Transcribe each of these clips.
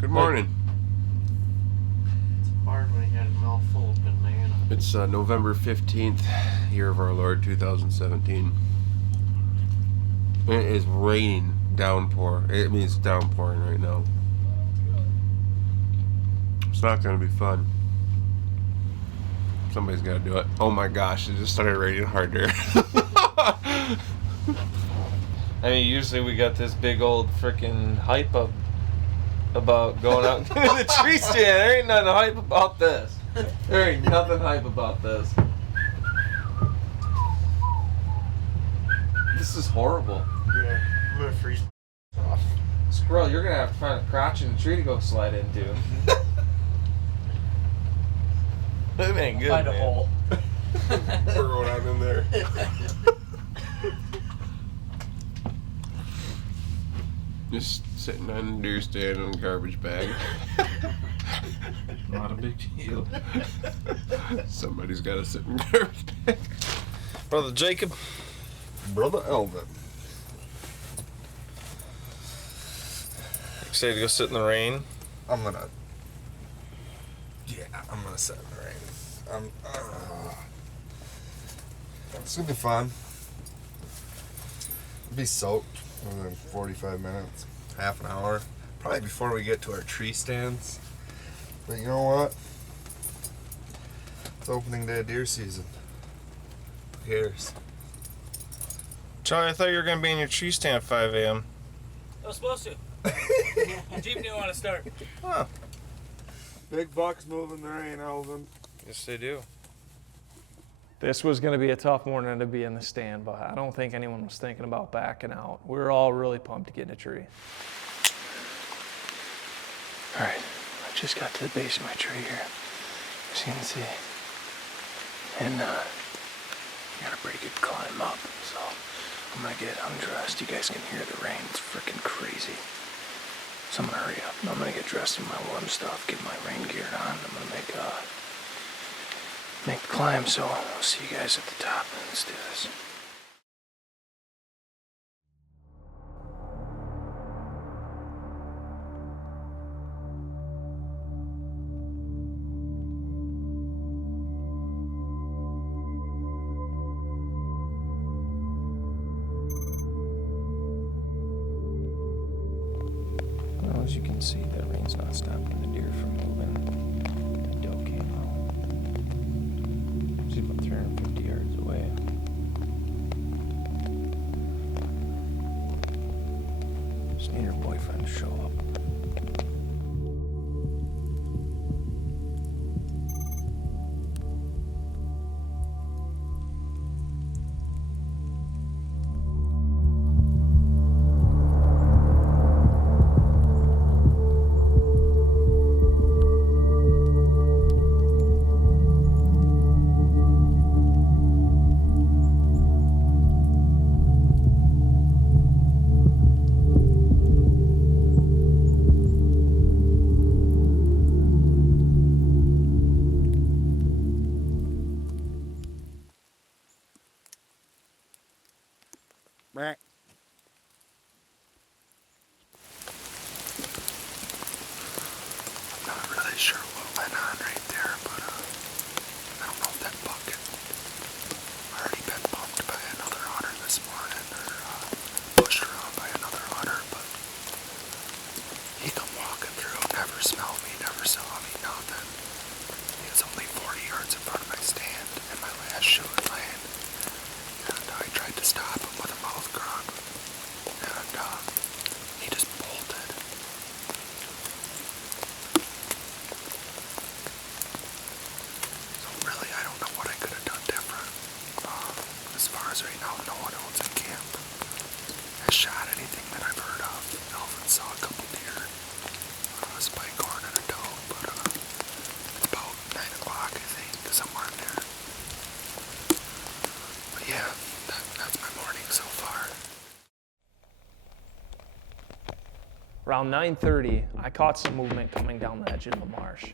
Good morning. It's hard when you got a mouthful of banana. It's November 15th, year of our Lord, 2017. It is raining, downpour. It means downpouring right now. It's not going to be fun. Somebody's got to do it. Oh my gosh, it just started raining harder. I mean, usually we got this big old freaking hype up about going out to the tree stand. There ain't nothing hype about this. There ain't nothing hype about this. This is horrible. Yeah, I'm gonna freeze off. Squirrel, you're gonna have to find a crotch in the tree to go slide into. That ain't good, Find man. a hole. Burrow out in there. Just sitting on a deer stand in a garbage bag. Not a big deal. Somebody's got to sit in a garbage bag. Brother Jacob. Brother Elvin. Excited to go sit in the rain? I'm gonna sit in the rain. It's gonna be fun. I'll be soaked within 45 minutes, half an hour, probably before we get to our tree stands. But you know what? It's opening day of deer season. Who cares? Charlie, I thought you were gonna be in your tree stand at 5 a.m. I was supposed to. Jeep didn't want to start. Oh, Big bucks moving the rain, Alvin. yes they do. This was going to be a tough morning to be in the stand, but I don't think anyone was thinking about backing out. We were all really pumped to get in a tree. All right, I just got to the base of my tree here, as you can see. And you got a pretty good climb up, so I'm going to get undressed. You guys can hear the rain, it's freaking crazy. So I'm going to hurry up. I'm going to get dressed in my warm stuff, get my rain gear on. I'm going to make the climb, so I'll see you guys at the top. Let's do this. Well, as you can see, that rain's not stopping the deer from moving. The doe came out. She's about 350 yards away. Just need her boyfriend to show up. Not really sure what went on right there, but I don't know if that buck had already been bumped by another hunter this morning or pushed around by another hunter, but he come walking through, never smelled me, never saw me, nothing. He was only 40 yards in front of my stand, and my last shoe had laying, and I tried to stop him with a mouth grunt, and he just bolted. So really, I don't know what I could have done different. As far as right now, no one else in camp has shot anything that I've heard of. Alvin saw a couple deer, a spike horn and a doe, but it's about 9 o'clock, I think, somewhere in there. But yeah, that's my morning so far. Around 9:30, I caught some movement coming down the edge of the marsh.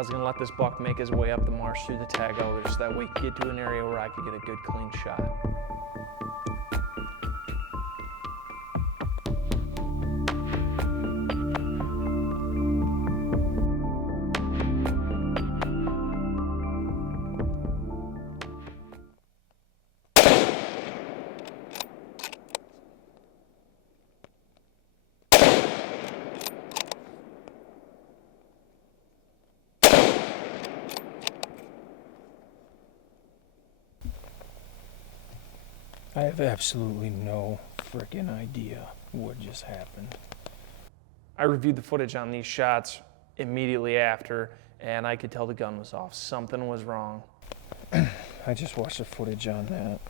I was gonna let this buck make his way up the marsh through the tag over, just that way he could get to an area where I could get a good clean shot. I have absolutely no freaking idea what just happened. I reviewed the footage on these shots immediately after, and I could tell the gun was off. Something was wrong. I just watched the footage on that.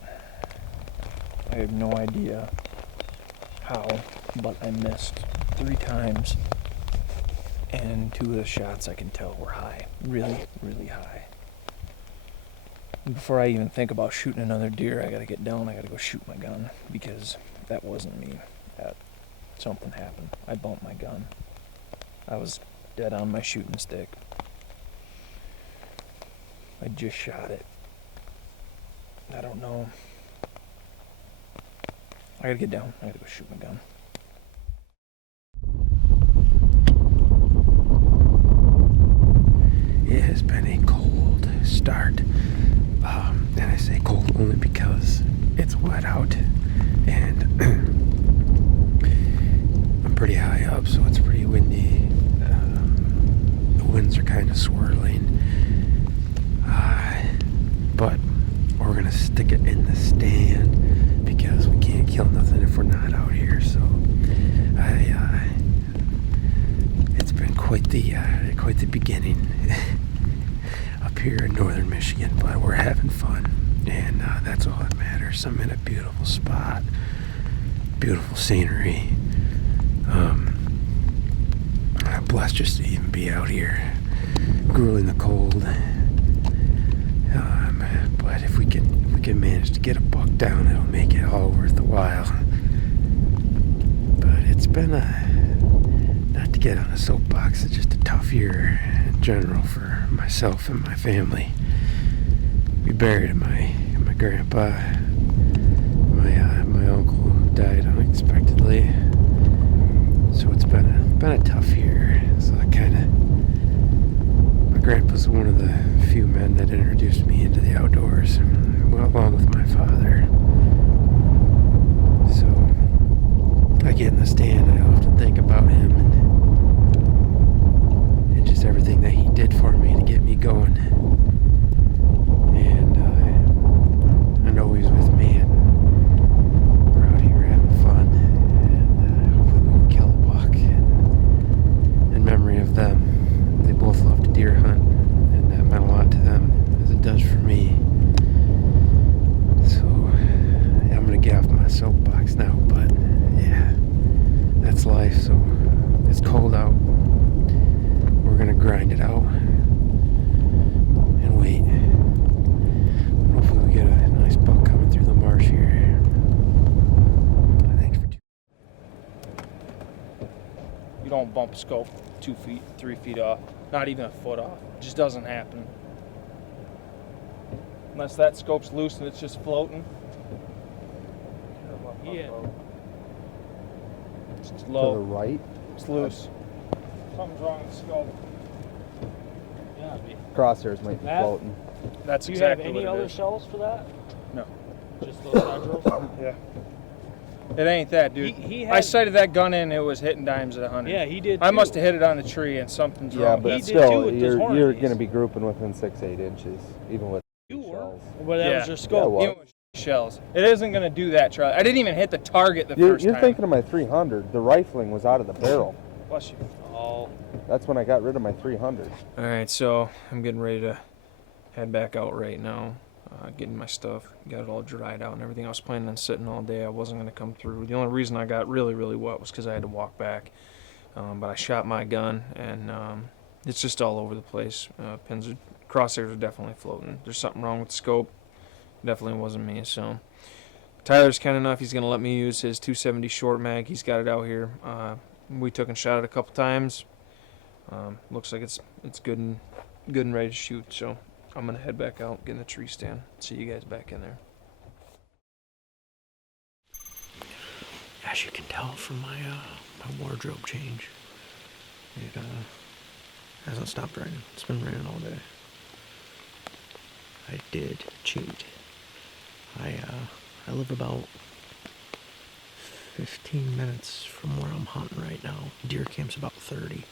I have no idea how, but I missed 3 times, and 2 of the shots I can tell were high. Really, really high. Before I even think about shooting another deer, I gotta get down, I gotta go shoot my gun, because that wasn't me. Something happened. I bumped my gun. I was dead on my shooting stick. I just shot it. I don't know. I gotta get down, I gotta go shoot my gun. It has been a cold start. And I say cold only because it's wet out, and I'm pretty high up, so it's pretty windy. The winds are kind of swirling, but we're gonna stick it in the stand because we can't kill nothing if we're not out here. So it's been quite the beginning up here in northern Michigan, but we're having fun, and that's all that matters. I'm in a beautiful spot, beautiful scenery. I'm blessed just to even be out here, grueling the cold. But if we can manage to get a buck down, it'll make it all worth the while. But it's been not to get on a soapbox, it's just a tough year in general for myself and my family. We buried my grandpa. My uncle died unexpectedly, so it's been a tough year. So my grandpa's one of the few men that introduced me into the outdoors, well, along with my father. So I get in the stand, I often think about him and just everything that he did for me to get me going. And I know he's with me, and we're out here having fun, and hopefully we can kill a buck in memory of them. They both love to deer hunt, and that meant a lot to them, as it does for me. So I'm gonna get off my soapbox now, but yeah, that's life. So it's cold out. We're gonna grind it out and wait. Hopefully we get a nice buck coming through the marsh here. Thanks for You don't bump a scope 2 feet, 3 feet off, not even a foot off. It just doesn't happen. Unless that scope's loose and it's just floating. Yeah. It's low. To the right? It's loose. Something's wrong with the scope. Yeah. Crosshairs might be That- floating. That's Do you exactly have any what it other is. shells for that? No. Just those tendrils? Yeah. It ain't that, dude. He I had, sighted that gun in, it was hitting dimes at 100. yeah, he did. I too. must have hit it on the tree and something's Yeah, wrong. but He did still, too with those you're Hornets. going to be grouping within 6-8 inches, even with You were. shells. But that Yeah. was your Yeah, scope. well, Even with shells. It isn't going to do that, Charlie. I didn't even hit the target the You're, first you're time. thinking of my 300. The rifling was out of the barrel. Bless you. Oh, That's when I got rid of my 300. All right, so I'm getting ready to head back out right now. Getting my stuff, got it all dried out and everything. I was planning on sitting all day. I wasn't going to come through. The only reason I got really, really wet was because I had to walk back. But I shot my gun, and it's just all over the place. Crosshairs are definitely floating. There's something wrong with the scope. Definitely wasn't me. So Tyler's kind enough. He's going to let me use his 270 short mag. He's got it out here. We took and shot it a couple times. Looks like it's good and good and ready to shoot. So I'm gonna head back out, get in the tree stand. See you guys back in there. As you can tell from my wardrobe change, it hasn't stopped raining. It's been raining all day. I did cheat. I live about 15 minutes from where I'm hunting right now. Deer camp's about 30.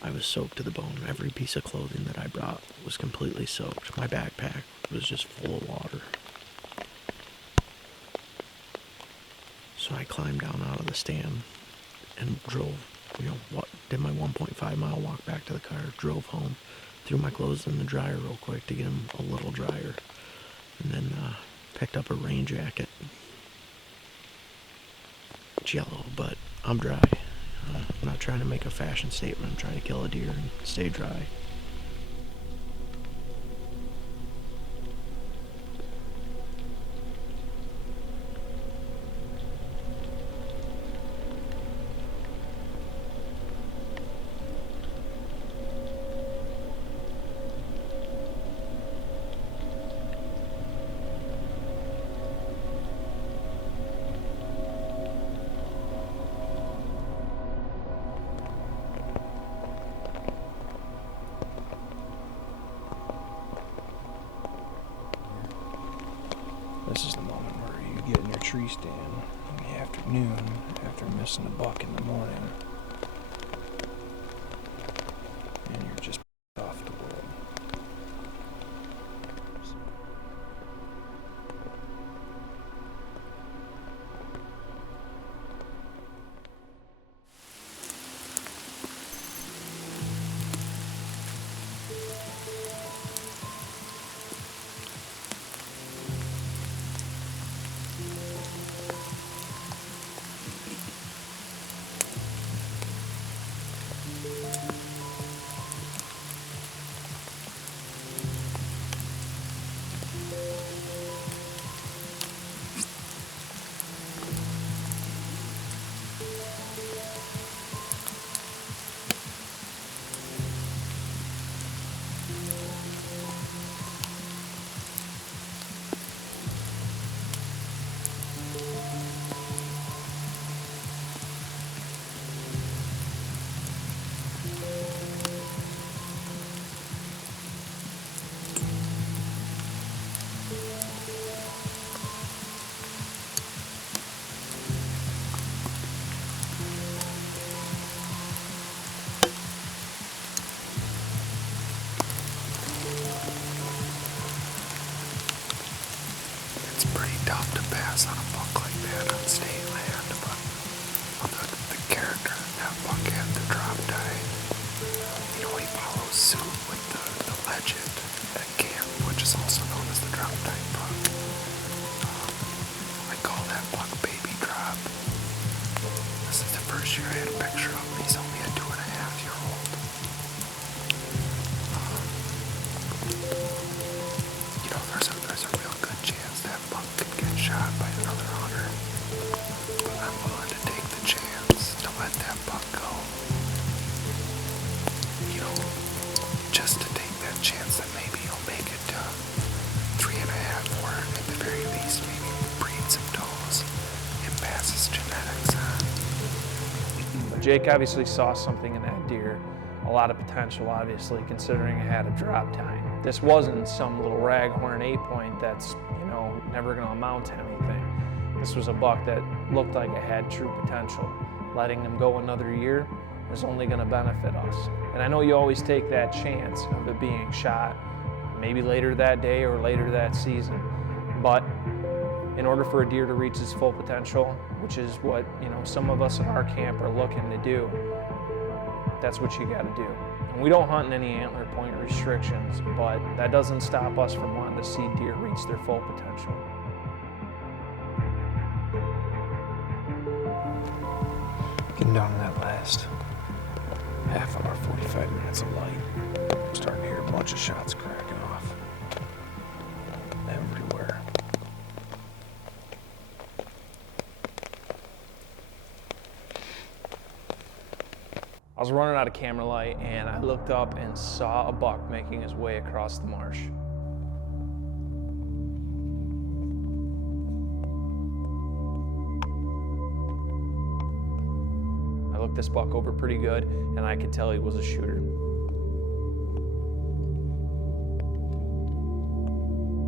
I was soaked to the bone. Every piece of clothing that I brought was completely soaked. My backpack was just full of water. So I climbed down out of the stand and drove, did my 1.5 mile walk back to the car, drove home, threw my clothes in the dryer real quick to get them a little drier, and then picked up a rain jacket. It's yellow, but I'm dry. I'm not trying to make a fashion statement. I'm trying to kill a deer and stay dry. This is the moment where you get in your tree stand in the afternoon after missing a buck in the morning. And you're just off the world. It's pretty tough to pass on a buck like that on state land, but the character that buck had, the drop tide, he follows suit with the legend at camp, which is also known as the drop tide buck. I call that buck Baby Drop. This is the first year I had a picture of him. He's only a 2.5-year-old. There's a real good chance that buck could get shot by another hunter. But I'm willing to take the chance to let that buck go. Just to take that chance that maybe he'll make it to 3.5, or at the very least maybe breed some does and pass his genetics on. Jake obviously saw something in that deer, a lot of potential obviously, considering it had a drop time. This wasn't some little raghorn 8-point that's, never gonna amount to anything. This was a buck that looked like it had true potential. Letting him go another year is only gonna benefit us. And I know you always take that chance of it being shot, maybe later that day or later that season. But in order for a deer to reach its full potential, which is what, some of us in our camp are looking to do, that's what you gotta do. And we don't hunt in any antler point restrictions, but that doesn't stop us from wanting to see deer reach their full potential. Getting down to that last half hour, 45 minutes of light. I'm starting to hear a bunch of shots cracking off everywhere. I was running out of camera light and I looked up and saw a buck making his way across the marsh. I looked this buck over pretty good and I could tell he was a shooter.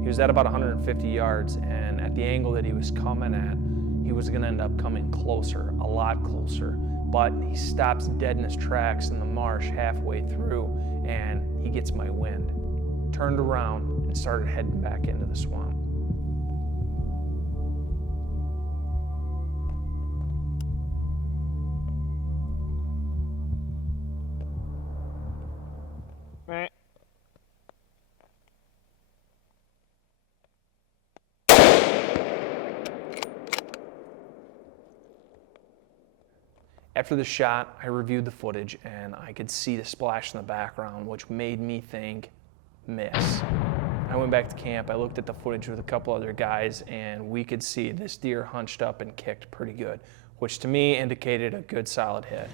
He was at about 150 yards, and at the angle that he was coming at, he was gonna end up coming closer, a lot closer. But he stops dead in his tracks in the marsh halfway through, and he gets my wind. Turned around and started heading back into the swamp. After the shot, I reviewed the footage and I could see the splash in the background, which made me think, miss. I went back to camp, I looked at the footage with a couple other guys, and we could see this deer hunched up and kicked pretty good, which to me indicated a good solid hit.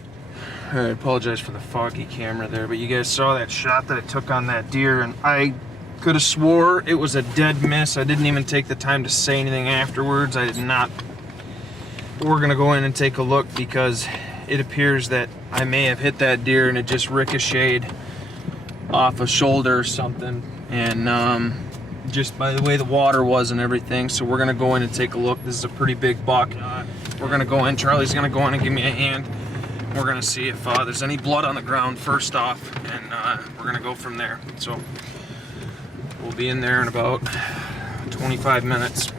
I apologize for the foggy camera there, but you guys saw that shot that I took on that deer, and I could have swore it was a dead miss. I didn't even take the time to say anything afterwards. I did not. We're gonna go in and take a look because it appears that I may have hit that deer and it just ricocheted off a shoulder or something, and just by the way the water was and everything. So we're gonna go in and take a look. This is a pretty big buck. We're gonna go in, Charlie's gonna go in and give me a hand. We're gonna see if there's any blood on the ground first off, and we're gonna go from there. So we'll be in there in about 25 minutes.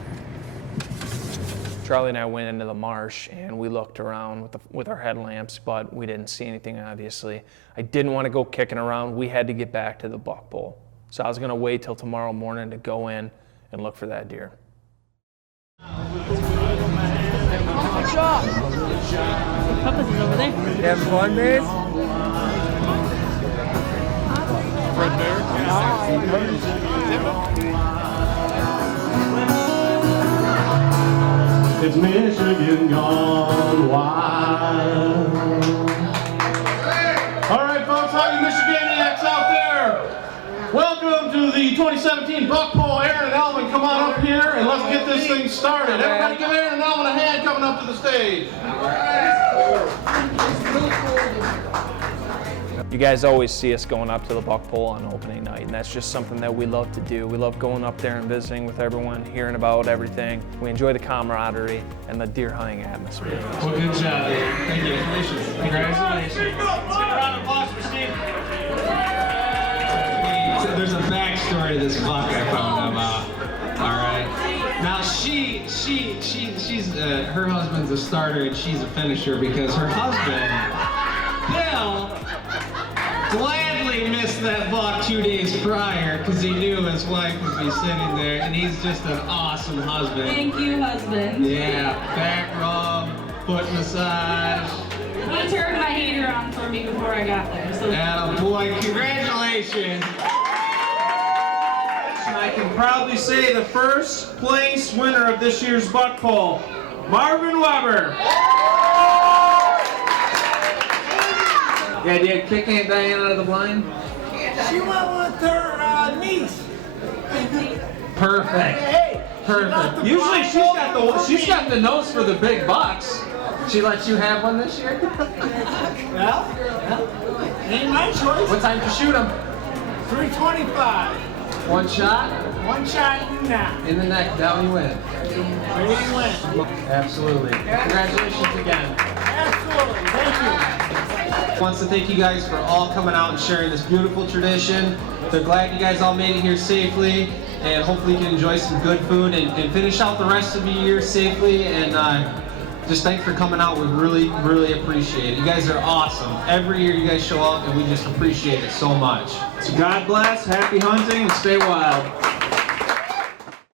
Charlie and I went into the marsh and we looked around with our headlamps, but we didn't see anything, obviously. I didn't want to go kicking around. We had to get back to the buck bowl. So I was going to wait till tomorrow morning to go in and look for that deer. Good job. Compass is over there. Have fun, Mace? It's Michigan gone wild. All right, folks, all you Michiganiacs out there, welcome to the 2017 Buck Pole. Aaron and Alvin, come on up here and let's get this thing started. Everybody give Aaron and Alvin a hand coming up to the stage. You guys always see us going up to the buck pole on opening night, and that's just something that we love to do. We love going up there and visiting with everyone, hearing about everything. We enjoy the camaraderie and the deer hunting atmosphere. Well, good job. Congratulations. Congratulations. Let's get a round of applause for Steve. So there's a backstory to this buck I found about. All right. Now she's her husband's a starter and she's a finisher because her husband, Bill, gladly missed that buck 2 days prior because he knew his wife would be sitting there, and he's just an awesome husband. Thank you, husband. Yeah, back rub, foot massage. He turned my heater on for me before I got there. So. Boy, congratulations. I can proudly say the first place winner of this year's buck pole, Marvin Weber. Yeah, do you kick Aunt Diane out of the blind? She went with her niece. Perfect. Perfect. Usually she's got the nose for the big bucks. She lets you have one this year? Well, ain't my choice. What time to shoot them? 325. One shot? One shot in now. In the neck, down you win. Where do you win? Absolutely. Congratulations again. Absolutely. Thank you. Wants to thank you guys for all coming out and sharing this beautiful tradition. They're glad you guys all made it here safely, and hopefully you can enjoy some good food and finish out the rest of the year safely. And just thanks for coming out. We really, really appreciate it. You guys are awesome. Every year you guys show up, and we just appreciate it so much. So God bless, happy hunting, and stay wild.